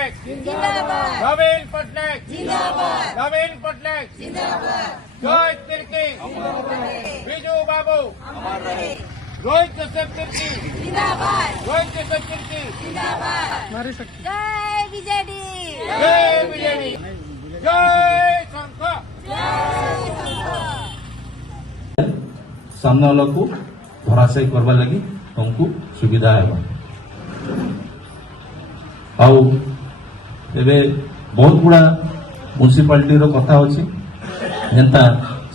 पट्टनायक जिंदाबाद नवीन पट्टनायक जिंदाबाद नवीन पट्टनायक जिंदाबाद जय तिर्की बिजू बाबू रोहित जोसेफ तिर्की जिंदाबाद रोहित जोसेफ तिर्की जिंदाबाद जय बीजेडी जय बीजेडी जय संघ सामना वाला को धराशायी करवा लगी हमको सुविधा है आउ एबे बहुत गुड़ा म्युनिसिपालिटी रो कथा अछि जनता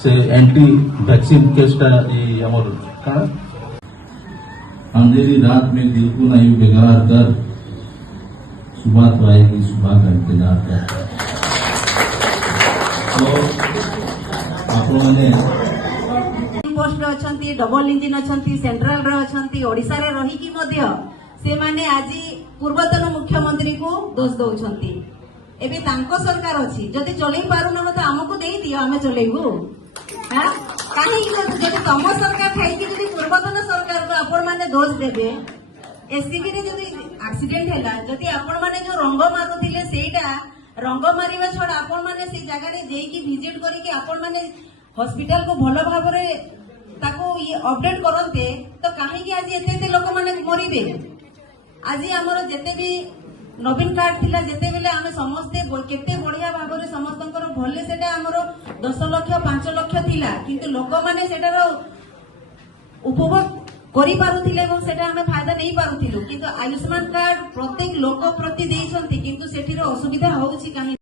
से एंटी वैक्सीन केसटा ये हमर काना अंधेरी रात में दिल को नहीं बेगार कर सुबह तो आएगी सुबह का इंतजार कर तो आप लोगों ने पोस्ट अच्छी डबल इंजिन अच्छी सेंट्रल अच्छी ओडिशा रे रही कि मध्य से माने आज पूर्वतन मुख्यमंत्री को दोष दौरान एबे तांको सरकार अच्छी जदि चलई पारुन तो आमको दे दियो आमे चलेबू कहीं जब तम सरकार थी पूर्वतन सरकार को आपण मैंने दोष देवे एससीबी रे जदि एक्सीडेंट हैला जदि आपण मैंने जो रंग मारुथिले सेटा रंग मारिबा छडा आपण मैंने से जगह रे जेकी विजिट करिके आपण मैंने हॉस्पिटल को भल भाव ताको ये अपडेट करते तो कहीं आज एते लोक मैंने मरबे आज आमर जेते भी नवीन कार्ड थिला जेते बेले आमे समस्ते केते बढ़िया भाव में समस्त भले सेटा आमर 10 लाख 5 लाख थिला किंतु लोक माने सेटार उपभोग करि पारुथिले एवं सेटा आमे फायदा नहीं पारुथिलु किंतु आयुष्मान कार्ड प्रत्येक लोक प्रति देइछंती किंतु सेठिर असुविधा होउछि काहे